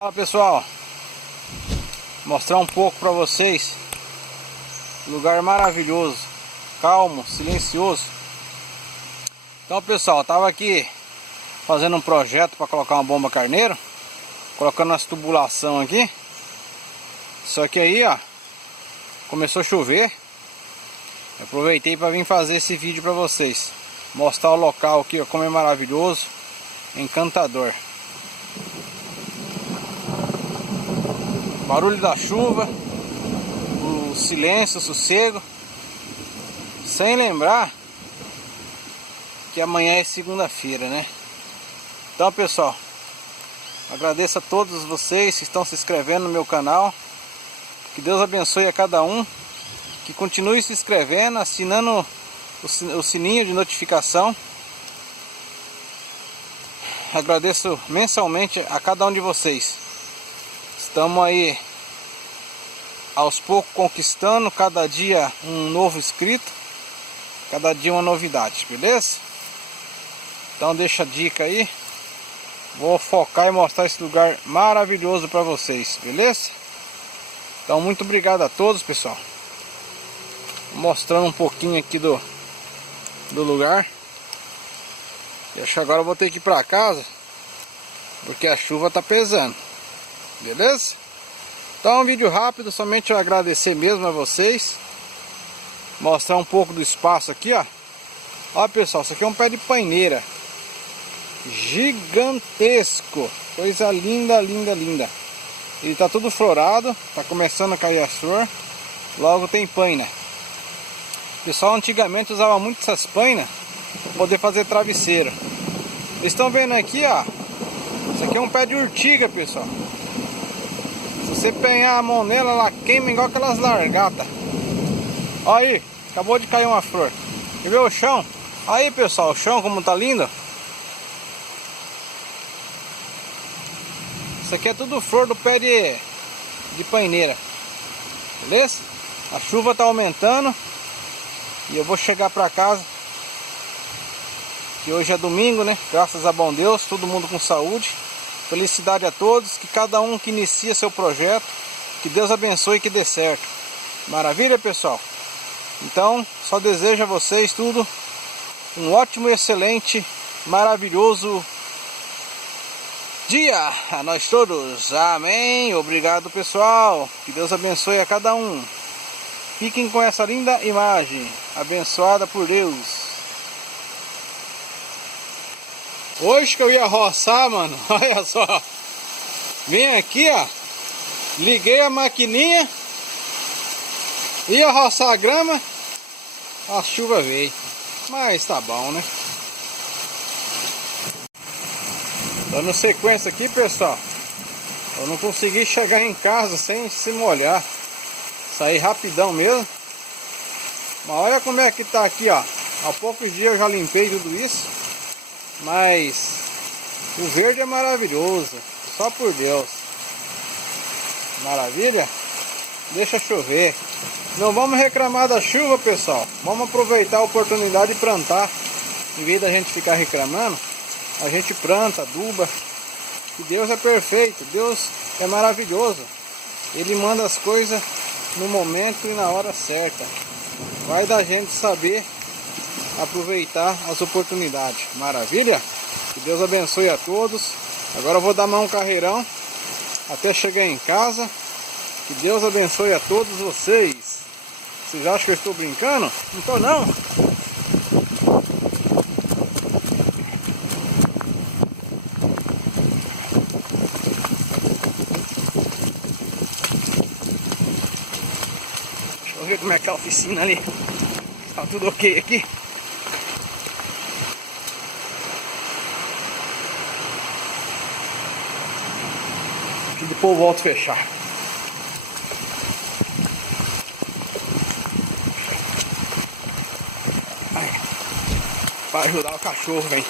Fala pessoal, mostrar um pouco para vocês lugar maravilhoso, calmo, silencioso. Então pessoal, tava aqui fazendo um projeto para colocar uma bomba carneiro, colocando as tubulação aqui. Só que aí ó, começou a chover. Eu aproveitei para vir fazer esse vídeo para vocês, mostrar o local aqui, ó, como é maravilhoso, encantador. Barulho da chuva, o silêncio, o sossego. Sem lembrar que amanhã é segunda-feira, né? Então pessoal, agradeço a todos vocês que estão se inscrevendo no meu canal. Que Deus abençoe a cada um. Que continue se inscrevendo, assinando o sininho de notificação. Agradeço mensalmente a cada um de vocês. Estamos aí aos poucos conquistando, cada dia um novo inscrito, cada dia uma novidade, beleza? Então deixa a dica aí. Vou focar e mostrar esse lugar maravilhoso para vocês, beleza? Então muito obrigado a todos, pessoal. Mostrando um pouquinho aqui do lugar. E acho que agora eu vou ter que ir para casa, porque a chuva tá pesando. Beleza? Então é um vídeo rápido, somente eu agradecer mesmo a vocês. Mostrar um pouco do espaço aqui, ó. Ó pessoal, isso aqui é um pé de paineira gigantesco. Coisa linda, linda, linda. Ele tá tudo florado, tá começando a cair as flores. Logo tem paina. O pessoal antigamente usava muito essas painas para poder fazer travesseiro. Vocês estão vendo aqui, ó. Isso aqui é um pé de urtiga, pessoal. Se você penhar a mão nela, ela queima igual aquelas largatas. Olha aí, acabou de cair uma flor. Quer ver o chão? Aí pessoal, o chão como tá lindo. Isso aqui é tudo flor do pé de paineira. Beleza? A chuva tá aumentando. E eu vou chegar pra casa, que hoje é domingo, né? Graças a bom Deus, todo mundo com saúde. Felicidade a todos, que cada um que inicia seu projeto, que Deus abençoe e que dê certo. Maravilha, pessoal? Então, só desejo a vocês tudo um ótimo, excelente, maravilhoso dia a nós todos. Amém. Obrigado, pessoal. Que Deus abençoe a cada um. Fiquem com essa linda imagem, abençoada por Deus. Hoje que eu ia roçar, mano, olha só. Vim aqui, ó. Liguei a maquininha. Ia roçar a grama. A chuva veio. Mas tá bom, né? Dando sequência aqui, pessoal. Eu não consegui chegar em casa sem se molhar. Saí rapidão mesmo. Mas olha como é que tá aqui, ó. Há poucos dias eu já limpei tudo isso. Mas o verde é maravilhoso. Só por Deus. Maravilha? Deixa chover. Não vamos reclamar da chuva, pessoal. Vamos aproveitar a oportunidade de plantar. Em vez da gente ficar reclamando, a gente planta, aduba. Que Deus é perfeito. Deus é maravilhoso. Ele manda as coisas no momento e na hora certa. Vai da gente saber aproveitar as oportunidades. Maravilha? Que Deus abençoe a todos. Agora eu vou dar mais um carreirão até chegar em casa. Que Deus abençoe a todos vocês. Vocês acham que eu estou brincando? Não estou não. Deixa eu ver como é que é a oficina ali. Tá tudo ok aqui. E depois eu volto a fechar. Para ajudar o cachorro, vem.